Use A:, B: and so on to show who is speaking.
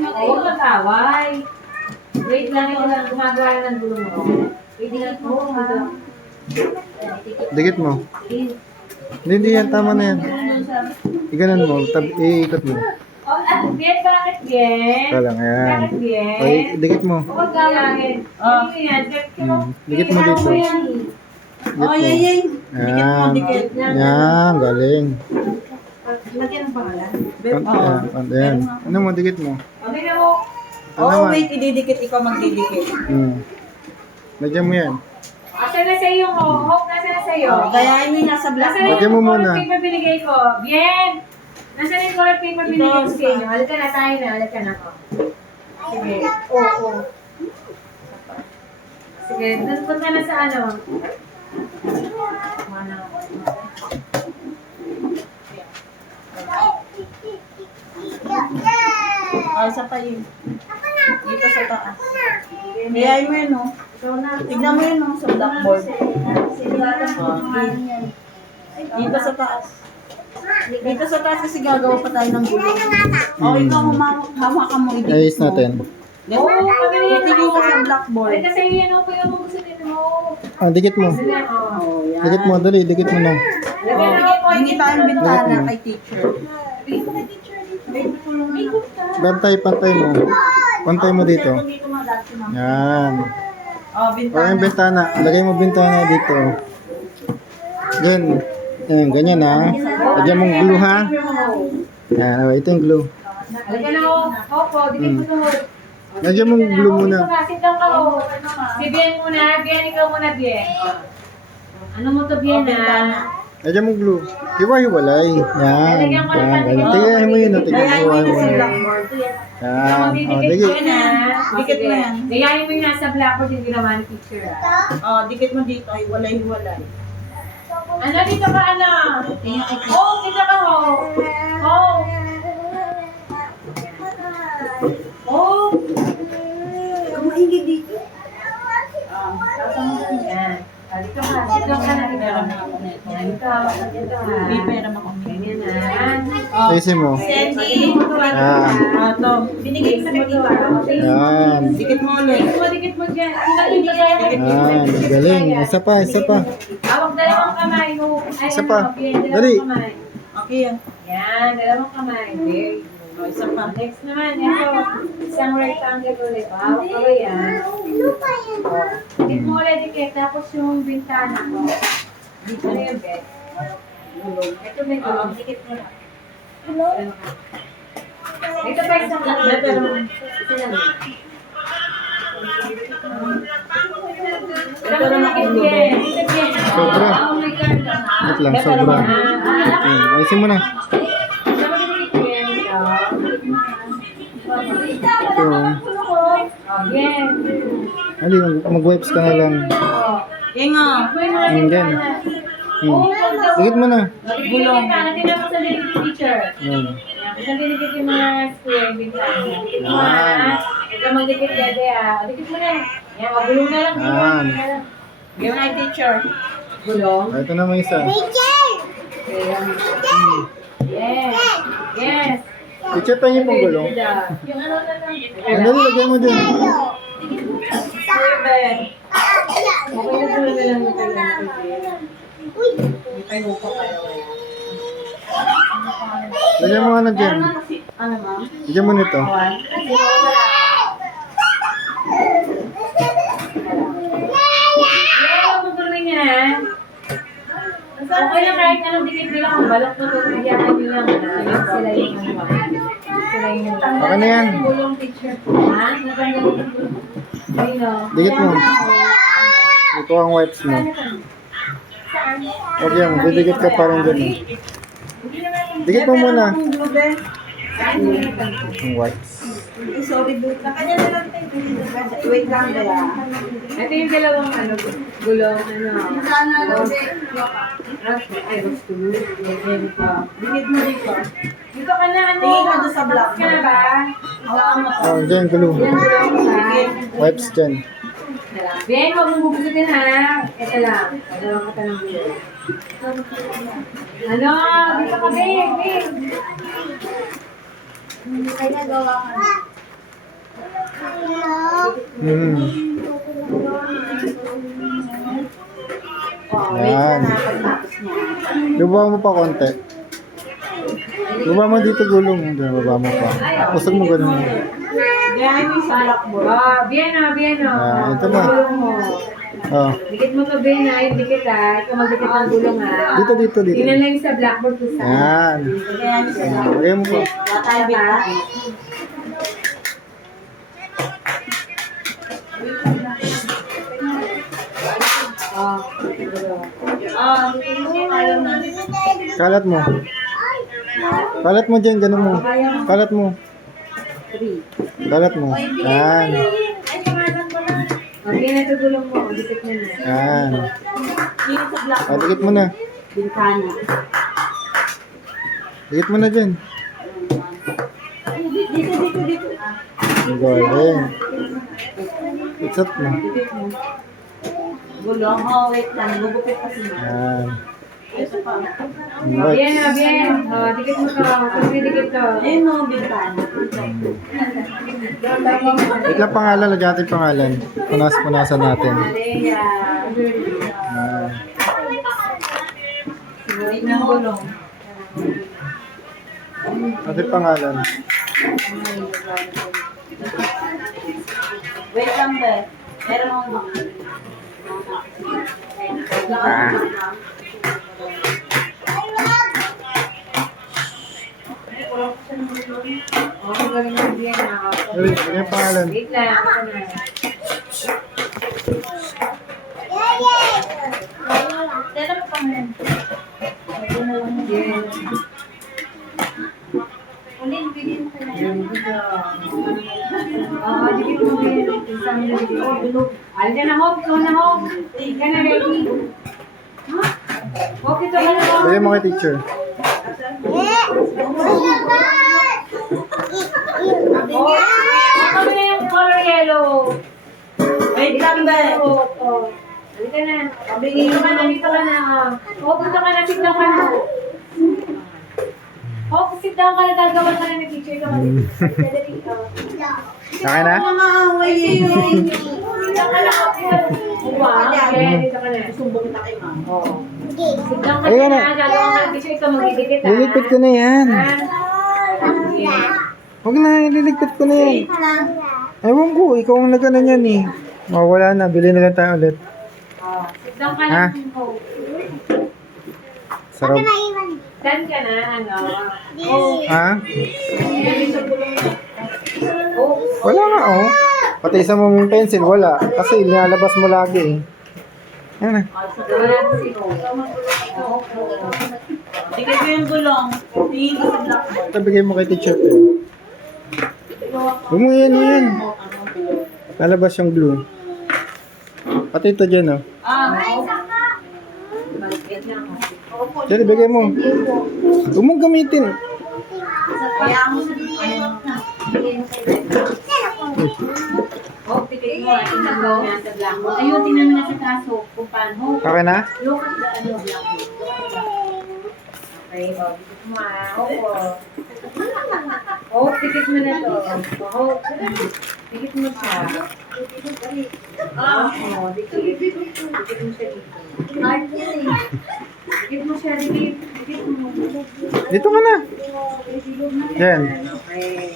A: Huwag mag-away. Wait lang ito lang. Gumagawa ng gulo mo. Pwede lang po.
B: Dikit mo. Hindi, hindi yan. Tama na yan. Iganan mo. Tab iikot mo.
A: Oh, ah, Bien, bakit Bien?
B: Ito lang. Ayan.
A: Bakit Bien?
B: Ay, dikit mo.
A: Huwag gawin.
C: Ah.
A: Ano yan?
B: Hmm. Dikit mo dito. Dikit
C: Oh,
B: mo.
C: yan, yan. Dikit mo, dikit.
B: Yan. Galing.
A: Lagyan ng pangalan.
C: Be-
B: Kon-
C: Oo.
B: Ayan. Ayan. Ano mo? Dikit mo.
A: Okay na mo.
B: Ito
C: Oh,
B: naman.
C: wait, ididikit. Ikaw magdidikit.
B: Hmm. Lagyan mo yan.
A: Asa na sa'yo yung hope? Nasa na sa'yo?
C: Kaya yung nasa black.
A: Nasa na
B: Lagyan
A: yung
B: mo
A: color
B: muna.
A: paper binigay ko? Bien! Nasa na yung color paper binigay ko sa inyo? Halika na tayo na. Halika na ako. Sige. Oo. Sige, doon punta na sa ano. Mana.
C: Isa pa yun. Dito sa taas. Kaya mo yun, no?
A: Na.
C: Tignan mo yun, no? Sa blackboard. Dito sa taas. Dito sa taas kasi gagawa pa tayo ng gulo. O, ikaw hawakan mo
B: Ayos natin.
A: Oo, pagaling
C: Itigil ka sa blackboard.
A: Halika sa iyo, ano po yung gusto nito mo?
B: Ah, dikit mo.
A: Oo.
C: Oh, yan.
B: Dikit mo. Dali. Dikit mo na.
A: Lagyan ako.
C: Hindi tayong bintana kay teacher.
B: Pantay, pantay mo. Pantay mo dito.
C: Dito nga dati, ma'am.
B: Yan.
C: Oh,
B: O
C: bintana.
B: yung bintana. Lagay mo bintana dito. Yan. Yan, ganyan ha. Lagyan mong glue ha. Yan, oh, ito yung glue.
A: Na ako. Opo, dikit mo
B: Lagyan mong glue muna.
A: Sit down ka mo. Si Bien muna. Bien, ikaw muna, Bien. Ano mo to, Bien, ha?
B: Lagyan mong glue. Hiwa-hiwalay. Yan. Yan. Tingnan mo yun. oh. Tingnan mo.
C: yun na sa
B: hiwa-hiwalay.
C: blackboard.
B: Yan. O,
A: Dikit
B: dikit.
A: mo na.
C: Dikit mo yan.
A: Gayahin mo yung nasa blackboard yung ginawa ni teacher, ha?
C: Oh, dikit mo dito. Ay, walay-walay.
A: Ano, dito ka, ano? Oh, kita ka, ho. Oh. Oh.
C: Ikaw maingay dito.
A: Yan. Ah, Dito ka. Dito ka na. Dito
C: Pera
A: ka.
C: mo ako nito.
A: Dito. Dito ka.
C: May pera
A: ha?
C: Oh,
B: Ayusin mo.
C: Sandy.
B: Yan.
C: Ah, to. Binigay sa kanya.
B: Yan.
C: Dikit mo ulit.
A: Dikit mo, dikit mo dyan. Ang galing ba kaya?
B: Yan. Galing. Isa pa, isa pa.
A: Hawak dalawang kamay mo.
B: Isa
A: ano,
B: pa. Dali.
C: Okay yan.
A: Yan, dalawang kamay. Very good.
C: Oh, isa pa.
A: Next naman, ito. Isang rectangle ulit. Hawak ka ba yan? Dikit mo ulit, dikit. Tapos yung bintana ko. Dito na yung bed. Ito may gulong. Dikit mo na. Ito pa isang
C: Ito lang.
A: Ito lang.
C: Ito.
A: Dikit yan.
B: Sobra.
A: Oh.
B: Wait lang, sobra. Yan. Ayusin mo na. Ito. Ali, mag- mag-wipes ka na lang.
C: Yan nga.
B: Hmm. Dikit mo na.
A: Gulong. Natin ako sa teacher.
B: Yan.
A: Isang dinikit yung mga square bintana. Dikit mo ha. Ito magdikit dede ah. Dikit mo na. Yan, magulong na lang.
B: Yan.
C: Nga, teacher.
A: Gulong.
B: Ah, Ito naman isa.
A: Yes. Yes.
B: I-check pa niyo pong gulong.
A: Yung ano na lang.
B: Ano, lagyan mo dyan.
C: Seven.
A: Okay na tuloy na lang.
B: Lagyan mo nga na dyan.
C: Ano, ma'am?
B: Lagyan mo nito.
A: Okay lang kahit anong dikit nila kung balak nyo lang na sila yung. Sila yung
B: Okay na yan.
A: Ha? Natanggal yung gulong. Ayun o.
B: Dikit mo. Ito ang wipes mo. Huwag yan, didikit ka pa rin dyan. eh. Dikit mo muna. Ang wipes.
C: Ay, sorry, dude. Kanya na lang tayo. Wait lang, kaya.
A: Ito yung dalawang ano, gulong, ano.
C: Sana lang,
A: Ay, gusto mo.
C: Dikit mo dito.
A: Dito ka na, ano?
C: Tingin ka doon sa black.
A: Ka na ba?
C: To.
B: Oh, dyan,
A: gulong ka.
B: Wipes dyan.
A: Bien, huwag mong bubusutin ha. Ito lang. Dalawa ka ng gulong. Ano? Dito ka, Ben. Ben.
C: Kaya nagawa ka na.
B: Hmm. Yan. Lubaw mo pa konti. Lubaw mo dito gulong. Baba mo pa. Usag mo ganun.
C: Gayahin mo sa blackboard.
A: Ah, bien ah, bien ah.
B: Ah, ito na.
A: Gulong mo.
B: Oh.
A: Dikit mo to, ah. Yung dikit, ah. Ikaw magdikit ng gulong, ah.
B: Dito, dito, dito.
A: Tingnan lang yung sa blackboard ko sa...
B: Yan.
C: Blackboard.
B: Lagay mo.
A: Ah,
C: ayaw na.
B: Kalat mo. Kalat mo dyan, ganun mo. Kalat mo.
C: Three.
B: Kalat mo. Yan.
A: Ah, na ito gulong mo. Dikit mo na.
B: Yan. Ah, dikit mo na.
C: Bintana.
B: Dikit mo na dyan.
C: Dito, dito, dito.
B: Galing. Iksat mo.
C: Gulong. Oh, wait lang. Gugupit kasi na.
B: Yan. Right.
A: Bien ah, bien. Ah, dikit mo to. Sabi dikit to.
C: Ayun o, bintana.
B: Wait lang pangalan, lagyan natin pangalan. Punas-punasan natin. Yan.
C: Wait gulong.
B: Pangalan.
C: Wait lang, be. Meron akong
B: Ah.
A: நேபாளன் Aljanah hope, Sona hope, Aljanah ready.
B: Huh? Mo kay teacher.
A: Kami na yung color yellow.
C: Wait lang,
A: oh. Halika na. Dito ka na, dito ka na. Oh, dito ka na, sit down ka na. Oh, sit down ka na, gagawa ka na ng picture ka. Dali.
B: Okay na?
C: Mga away yun.
A: Dito ka na, oh. Wow, okay, dito ka na.
C: Sumbong kita kay mama.
A: Oo. Down ka
B: Ayun
A: na,
B: na.
A: ka ng picture, ikaw magdidikit, ah.
B: Liligpit ko na yan.
A: Okay.
B: Huwag na, ililigpit ko na yan. Ewan ko, ikaw ang nagana niyan eh. Mawala na, bili na lang tayo ulit.
A: Oh, down ka
B: Ha?
A: na. Oh.
B: Sarap.
A: Saan ka na, ano? Oh,
B: Ha?
A: oh.
B: Wala nga oh. Pati isa mong pencil, wala. Kasi nilalabas mo lagi eh. Yan na.
C: Dikit ko yung gulong.
B: Ito bigay mo kay teacher ko. Huwag mo yan, mo yan. Lalabas yung glue. Pati ito dyan oh.
C: Ah.
B: Diyan, bigay mo. Huwag mong gamitin.
C: kaya mo sa
A: Oh, pikit mo. Na sa blackboard. Ayun, tingnan mo na sa kaso kung paano.
B: Okay na?
A: Look at the ano, blackboard. Okay, oh, pikit mo ah. Oo. Oh, pikit mo na to. Oh, pikit mo siya. Ah, oh, dikit. Dikit mo siya dito. Dikit mo siya, dikit. Dikit mo.
B: Dito ka na. Yan.
A: Okay.